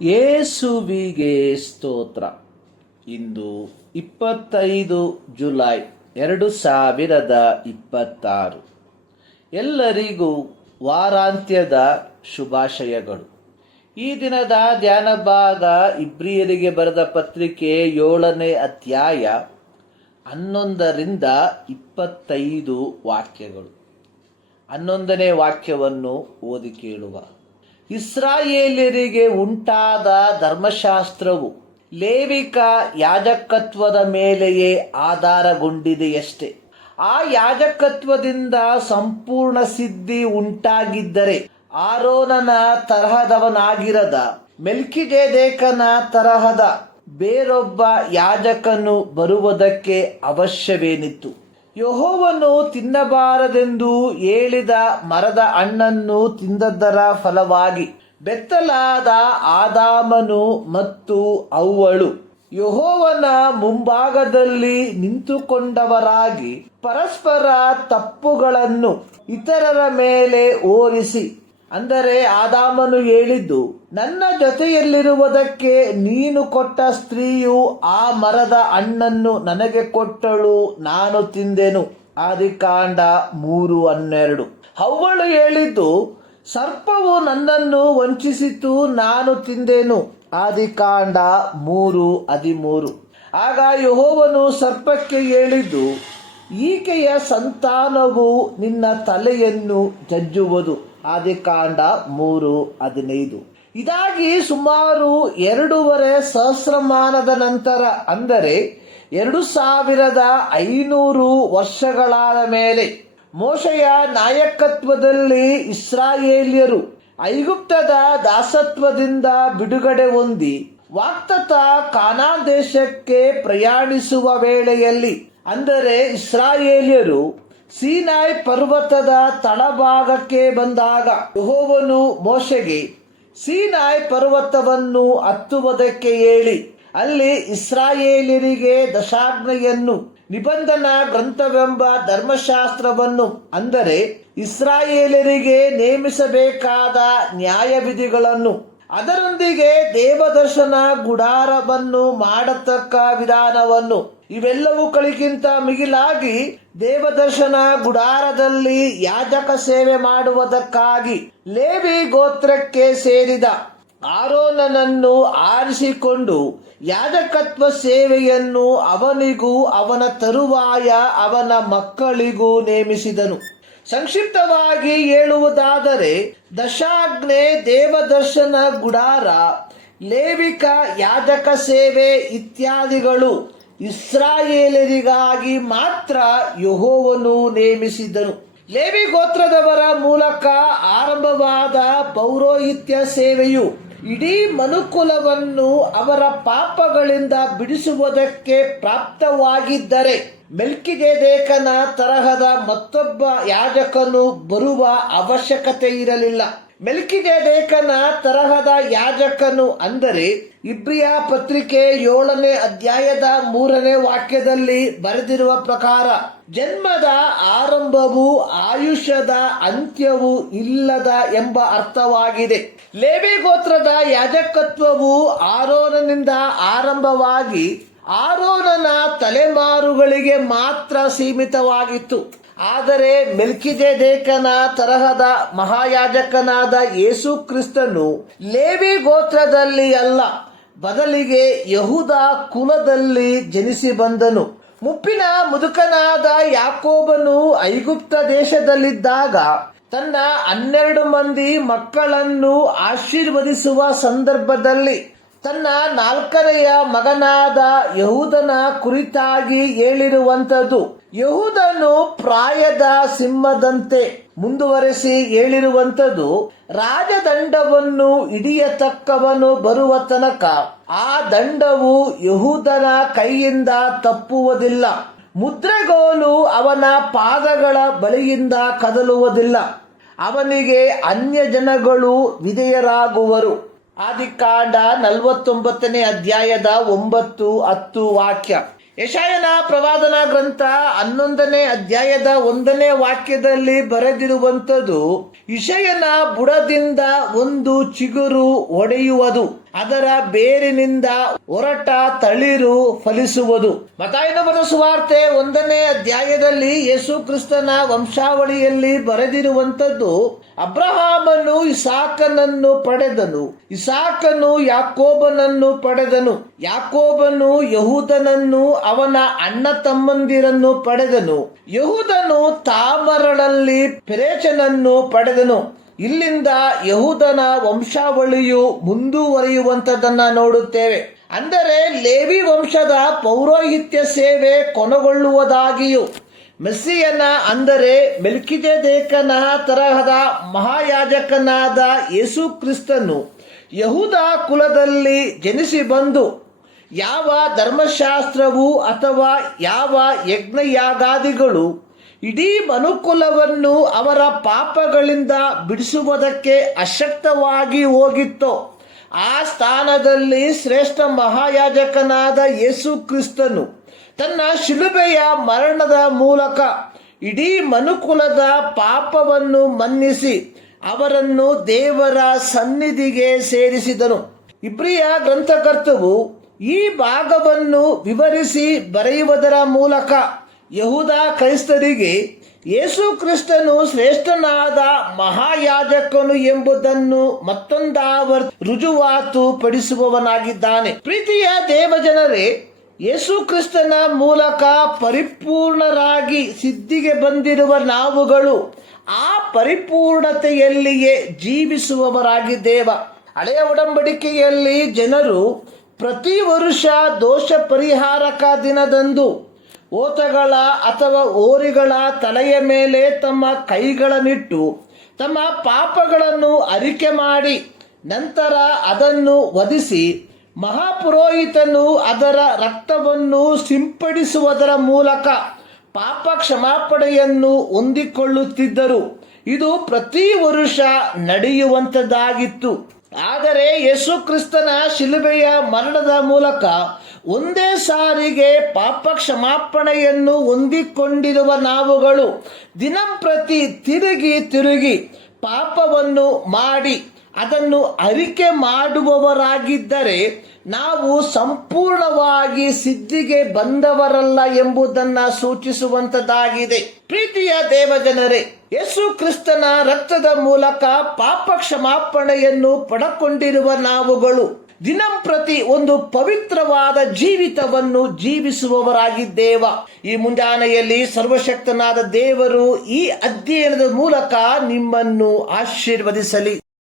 ಯೇಸುವಿಗೆ ಸ್ತೋತ್ರ. ಇಂದು 25 ಜುಲೈ 2026. ಎಲ್ಲರಿಗೂ ವಾರಾಂತ್ಯದ ಶುಭಾಶಯಗಳು. ಈ ದಿನದ ಧ್ಯಾನ ಭಾಗ ಇಬ್ರಿಯರಿಗೆ ಬರೆದ ಪತ್ರಿಕೆ 7ನೇ ಅಧ್ಯಾಯ 11ರಿಂದ 25 ವಾಕ್ಯಗಳು. 11ನೇ ವಾಕ್ಯವನ್ನು ಓದಿ ಕೇಳುವ. ಇಸ್ರಾಯೇಲ್ಯರಿಗೆ ಉಂಟಾದ ಧರ್ಮಶಾಸ್ತ್ರವು ಲೇವಿಕ ಯಾಜಕತ್ವದ ಮೇಲೆಯೇ ಆಧಾರಗೊಂಡಿದೆಯಷ್ಟೇ. ಆ ಯಾಜಕತ್ವದಿಂದ ಸಂಪೂರ್ಣ ಸಿದ್ಧಿ ಉಂಟಾಗಿದ್ದರೆ ಆರೋನನ ತರಹದವನಾಗಿರದ ಮೆಲ್ಕಿಜೆದೇಕನ ತರಹದ ಬೇರೊಬ್ಬ ಯಾಜಕನು ಬರುವುದಕ್ಕೆ ಅವಶ್ಯವೇನಿತ್ತು. ಯೆಹೋವನು ತಿನ್ನಬಾರದೆಂದು ಹೇಳಿದ ಮರದ ಹಣ್ಣನ್ನು ತಿಂದದ್ದರ ಫಲವಾಗಿ ಬೆತ್ತಲಾದ ಆದಾಮನು ಮತ್ತು ಅವ್ವಳು ಯೆಹೋವನ ಮುಂಭಾಗದಲ್ಲಿ ನಿಂತುಕೊಂಡವರಾಗಿ ಪರಸ್ಪರ ತಪ್ಪುಗಳನ್ನು ಇತರರ ಮೇಲೆ ಹೊರಿಸಿ, ಅಂದರೆ ಆದಾಮನು ಹೇಳಿದ್ದು, ನನ್ನ ಜೊತೆಯಲ್ಲಿರುವುದಕ್ಕೆ ನೀನು ಕೊಟ್ಟ ಸ್ತ್ರೀಯು ಆ ಮರದ ಹಣ್ಣನ್ನು ನನಗೆ ಕೊಟ್ಟಳು, ನಾನು ತಿಂದೆನು. ಆದಿಕಾಂಡ 3:12. ಅವ್ವಳು ಹೇಳಿದ್ದು, ಸರ್ಪವು ನನ್ನನ್ನು ವಂಚಿಸಿತು, ನಾನು ತಿಂದೆನು. ಆದಿಕಾಂಡ 3:13. ಆಗ ಯೆಹೋವನು ಸರ್ಪಕ್ಕೆ ಹೇಳಿದ್ದು, ಈಕೆಯ ಸಂತಾನವು ನಿನ್ನ ತಲೆಯನ್ನು ಜಜ್ಜುವುದು. ಆದಿಕಾಂಡ 3:15. ಇದಾಗಿ ಸುಮಾರು 2.5 ಸಹಸ್ರಮಾನದ ನಂತರ, ಅಂದರೆ 2500 ವರ್ಷಗಳಾದ ಮೇಲೆ, ಮೋಶೆಯ ನಾಯಕತ್ವದಲ್ಲಿ ಇಸ್ರಾಯೇಲ್ಯರು ಐಗುಪ್ತದ ದಾಸತ್ವದಿಂದ ಬಿಡುಗಡೆ ಹೊಂದಿ ವಾಗ್ದತ್ತ ಕಾನಾನ್ ದೇಶಕ್ಕೆ ಪ್ರಯಾಣಿಸುವ ವೇಳೆಯಲ್ಲಿ, ಅಂದರೆ ಇಸ್ರಾಯೇಲ್ಯರು ಸೀನಾಯ್ ಪರ್ವತದ ತಳಭಾಗಕ್ಕೆ ಬಂದಾಗ ಯೆಹೋವನು ಮೋಶೆಗೆ ಸೀನಾಯ್ ಪರ್ವತವನ್ನು ಹತ್ತುವುದಕ್ಕೆ ಹೇಳಿ, ಅಲ್ಲಿ ಇಸ್ರಾಯೇಲ್ಯರಿಗೆ ದಶಾಜ್ಞೆಯನ್ನು, ನಿಬಂಧನಾ ಗ್ರಂಥವೆಂಬ ಧರ್ಮಶಾಸ್ತ್ರವನ್ನು, ಅಂದರೆ ಇಸ್ರಾಯೇಲ್ಯರಿಗೆ ನೇಮಿಸಬೇಕಾದ ನ್ಯಾಯವಿಧಿಗಳನ್ನು, ಅದರೊಂದಿಗೆ ದೇವದರ್ಶನ ಗುಡಾರವನ್ನು ಮಾಡತಕ್ಕ ವಿಧಾನವನ್ನು, ಇವೆಲ್ಲವುಗಳಿಗಿಂತ ಮಿಗಿಲಾಗಿ ದೇವದರ್ಶನ ಗುಡಾರದಲ್ಲಿ ಯಾಜಕ ಸೇವೆ ಮಾಡುವುದಕ್ಕಾಗಿ ಲೇವಿ ಗೋತ್ರಕ್ಕೆ ಸೇರಿದ ಆರೋನನನ್ನು ಆರಿಸಿಕೊಂಡು ಯಾಜಕತ್ವ ಸೇವೆಯನ್ನು ಅವನಿಗೂ ಅವನ ತರುವಾಯ ಅವನ ಮಕ್ಕಳಿಗೂ ನೇಮಿಸಿದನು. ಸಂಕ್ಷಿಪ್ತವಾಗಿ ಹೇಳುವುದಾದರೆ, ದಶಾಜ್ಞೆ, ದೇವದರ್ಶನ ಗುಡಾರ, ಲೇವಿಕ ಯಾಜಕ ಸೇವೆ ಇತ್ಯಾದಿಗಳು ಇಸ್ರಾಯೇಲರಿಗಾಗಿ ಮಾತ್ರ ಯೆಹೋವನು ನೇಮಿಸಿದನು. ಲೇವಿ ಗೋತ್ರದವರ ಮೂಲಕ ಆರಂಭವಾದ ಪೌರೋಹಿತ್ಯ ಸೇವೆಯು ಇಡೀ ಮನುಕುಲವನ್ನು ಅವರ ಪಾಪಗಳಿಂದ ಬಿಡಿಸುವುದಕ್ಕೆ ಪ್ರಾಪ್ತವಾಗಿದ್ದರೆ ಮೆಲ್ಕಿಜೆದೇಕನ ತರಹದ ಮತ್ತೊಬ್ಬ ಯಾಜಕನು ಬರುವ ಅವಶ್ಯಕತೆ ಇರಲಿಲ್ಲ. ಮೆಲ್ಕಿಜೆದೇಕನ ತರಹದ ಯಾಜಕನು, ಅಂದರೆ ಇಬ್ರಿಯ ಪತ್ರಿಕೆ 7ನೇ ಅಧ್ಯಾಯದ 3ನೇ ವಾಕ್ಯದಲ್ಲಿ ಬರೆದಿರುವ ಪ್ರಕಾರ, ಜನ್ಮದ ಆರಂಭವು ಆಯುಷ್ಯದ ಅಂತ್ಯವು ಇಲ್ಲದ ಎಂಬ ಅರ್ಥವಾಗಿದೆ. ಲೇವಿ ಗೋತ್ರದ ಯಾಜಕತ್ವವು ಆರೋನನಿಂದ ಆರಂಭವಾಗಿ ಆರೋನನ ತಲೆಮಾರುಗಳಿಗೆ ಮಾತ್ರ ಸೀಮಿತವಾಗಿತ್ತು. ಆದರೆ ಮೆಲ್ಕಿಜೆದೇಕನ ತರಹದ ಮಹಾಯಾಜಕನಾದ ಯೇಸು ಕ್ರಿಸ್ತನು ಲೇವಿ ಗೋತ್ರದಲ್ಲಿ ಅಲ್ಲ, ಬದಲಿಗೆ ಯಹೂದ ಕುಲದಲ್ಲಿ ಜನಿಸಿ ಬಂದನು. ಮುಪ್ಪಿನ ಮುದುಕನಾದ ಯಾಕೋಬನು ಐಗುಪ್ತ ದೇಶದಲ್ಲಿದ್ದಾಗ ತನ್ನ 12 ಮಂದಿ ಮಕ್ಕಳನ್ನು ಆಶೀರ್ವದಿಸುವ ಸಂದರ್ಭದಲ್ಲಿ ತನ್ನ 4ನೆಯ ಮಗನಾದ ಯಹೂದನ ಕುರಿತಾಗಿ ಹೇಳಿರುವಂಥದ್ದು, ಯಹೂದನು ಪ್ರಾಯದ ಸಿಂಹದಂತೆ, ಮುಂದುವರೆಸಿ ಹೇಳಿರುವಂಥದ್ದು, ರಾಜದಂಡವನ್ನು ಹಿಡಿಯತಕ್ಕವನು ಬರುವ ತನಕ ಆ ದಂಡವು ಯಹೂದನ ಕೈಯಿಂದ ತಪ್ಪುವುದಿಲ್ಲ, ಮುದ್ರೆಗೋಲು ಅವನ ಪಾದಗಳ ಬಳಿಯಿಂದ ಕದಲುವುದಿಲ್ಲ, ಅವನಿಗೆ ಅನ್ಯ ಜನಗಳು ವಿಧೇಯರಾಗುವರು. ಆದಿಕಾಂಡ 49ನೇ ಅಧ್ಯಾಯದ 9-10 ವಾಕ್ಯ. ಯೆಶಾಯನ ಪ್ರವಾದನಾ ಗ್ರಂಥ 11ನೇ ಅಧ್ಯಾಯದ 1ನೇ ವಾಕ್ಯದಲ್ಲಿ ಬರೆದಿರುವಂಥದ್ದು, ಇಷಯನ ಬುಡದಿಂದ ಒಂದು ಚಿಗುರು ಒಡೆಯುವುದು, ಅದರ ಬೇರಿನಿಂದ ಹೊರಟ ತಳಿರು ಫಲಿಸುವುದು. ಮತ್ತಾಯನ ಬರೆದ ಸುವಾರ್ತೆ 1ನೇ ಅಧ್ಯಾಯದಲ್ಲಿ ಯೇಸು ಕ್ರಿಸ್ತನ ವಂಶಾವಳಿಯಲ್ಲಿ ಬರೆದಿರುವಂತದ್ದು, ಅಬ್ರಹಾಮನು ಇಸಾಕನನ್ನು ಪಡೆದನು, ಇಸಾಕನು ಯಾಕೋಬನನ್ನು ಪಡೆದನು, ಯಾಕೋಬನು ಯಹೂದನನ್ನು ಅವನ ಅಣ್ಣ ತಮ್ಮಂದಿರನ್ನು ಪಡೆದನು, ಯಹೂದನು ತಾಮರಳಲ್ಲಿ ಪೆರೆಚನನ್ನು ಪಡೆದನು. ಇಲ್ಲಿಂದ ಯಹೂದನ ವಂಶಾವಳಿಯು ಮುಂದುವರಿಯುವಂತದನ್ನ ನೋಡುತ್ತೇವೆ. ಅಂದರೆ ಲೇವಿ ವಂಶದ ಪೌರೋಹಿತ್ಯ ಸೇವೆ ಕೊನೆಗೊಳ್ಳುವುದಾಗಿಯೂ ಮೆಸ್ಸಿಯನ ಅಂದರೆ ಮೆಲ್ಕಿಜೆದೇಕನ ತರಹದ ಮಹಾಯಾಜಕನಾದ ಯೇಸು ಕ್ರಿಸ್ತನು ಯಹೂದ ಕುಲದಲ್ಲಿ ಜನಿಸಿ ಬಂದು ಯಾವ ಧರ್ಮಶಾಸ್ತ್ರವು ಅಥವಾ ಯಾವ ಯಜ್ಞಯಾಗಾದಿಗಳು ಇಡೀ ಮನುಕುಲವನ್ನು ಅವರ ಪಾಪಗಳಿಂದ ಬಿಡಿಸುವುದಕ್ಕೆ ಅಶಕ್ತವಾಗಿ ಹೋಗಿತ್ತೋ, ಆ ಸ್ಥಾನದಲ್ಲಿ ಶ್ರೇಷ್ಠ ಮಹಾಯಾಜಕನಾದ ಯೇಸು ಕ್ರಿಸ್ತನು ತನ್ನ ಶಿಲುಬೆಯ ಮರಣದ ಮೂಲಕ ಇಡೀ ಮನುಕುಲದ ಪಾಪವನ್ನು ಮನ್ನಿಸಿ ಅವರನ್ನು ದೇವರ ಸನ್ನಿಧಿಗೆ ಸೇರಿಸಿದನು. ಇಬ್ರಿಯ ಗ್ರಂಥಕರ್ತವು ಈ ಭಾಗವನ್ನು ವಿವರಿಸಿ ಬರೆಯುವುದರ ಮೂಲಕ ಯಹೂದ ಕ್ರೈಸ್ತರಿಗೆ ಯೇಸು ಕ್ರಿಸ್ತನು ಶ್ರೇಷ್ಠನಾದ ಮಹಾಯಾಜಕನು ಎಂಬುದನ್ನು ರುಜುವಾತು ಪಡಿಸುವವನಾಗಿದ್ದಾನೆ. ಪ್ರೀತಿಯ ದೇವಜನರೇ, ಯೇಸು ಕ್ರಿಸ್ತನ ಮೂಲಕ ಪರಿಪೂರ್ಣರಾಗಿ ಸಿದ್ಧಿಗೆ ಬಂದಿರುವ ನಾವುಗಳು ಆ ಪರಿಪೂರ್ಣತೆಯಲ್ಲಿಯೇ ಜೀವಿಸುವವರಾಗಿದ್ದೇವ. ಹಳೆಯ ಒಡಂಬಡಿಕೆಯಲ್ಲಿ ಜನರು ಪ್ರತಿ ವರುಷ ದೋಷ ಪರಿಹಾರಕ ದಿನದಂದು ಓತಗಳ ಅಥವಾ ಓರಿಗಳ ತಲೆಯ ಮೇಲೆ ತಮ್ಮ ಕೈಗಳನ್ನಿಟ್ಟು ತಮ್ಮ ಪಾಪಗಳನ್ನು ಅರಿಕೆ ಮಾಡಿ ನಂತರ ಅದನ್ನು ವಧಿಸಿ ಮಹಾಪುರೋಹಿತನು ಅದರ ರಕ್ತವನ್ನು ಸಿಂಪಡಿಸುವುದರ ಮೂಲಕ ಪಾಪ ಕ್ಷಮಾಪಣೆಯನ್ನು ಹೊಂದಿಕೊಳ್ಳುತ್ತಿದ್ದರು. ಇದು ಪ್ರತಿ ವರುಷ ನಡೆಯುವಂಥದ್ದಾಗಿತ್ತು. ಆದರೆ ಯೇಸು ಕ್ರಿಸ್ತನ ಶಿಲುಬೆಯ ಮರಣದ ಮೂಲಕ ಒಂದೇ ಸಾರಿಗೆ ಪಾಪ ಕ್ಷಮಾಪಣೆಯನ್ನು ಹೊಂದಿಕೊಂಡಿರುವ ನಾವುಗಳು ದಿನಂಪ್ರತಿ ತಿರುಗಿ ಪಾಪವನ್ನು ಮಾಡಿ ಅದನ್ನು ಅರಿಕೆ ಮಾಡುವವರಾಗಿದ್ದರೆ ನಾವು ಸಂಪೂರ್ಣವಾಗಿ ಸಿದ್ಧಿಗೆ ಬಂದವರಲ್ಲ ಎಂಬುದನ್ನು ಸೂಚಿಸುವಂತದ್ದಾಗಿದೆ. ಪ್ರೀತಿಯ ದೇವಜನರೇ, ಯೇಸು ಕ್ರಿಸ್ತನ ರಕ್ತದ ಮೂಲಕ ಪಾಪ ಕ್ಷಮಾಪಣೆಯನ್ನು ಪಡೆದುಕೊಂಡಿರುವ ನಾವುಗಳು ದಿನಂಪ್ರತಿ ಒಂದು ಪವಿತ್ರವಾದ ಜೀವಿತವನ್ನು ಜೀವಿಸುವವರಾಗಿದ್ದೇವ. ಈ ಮುಂಜಾನೆಯಲ್ಲಿ ಸರ್ವಶಕ್ತನಾದ ದೇವರು ಈ ಅಧ್ಯಯನದ ಮೂಲಕ ನಿಮ್ಮನ್ನು ಆಶೀರ್ವದಿಸಲಿ.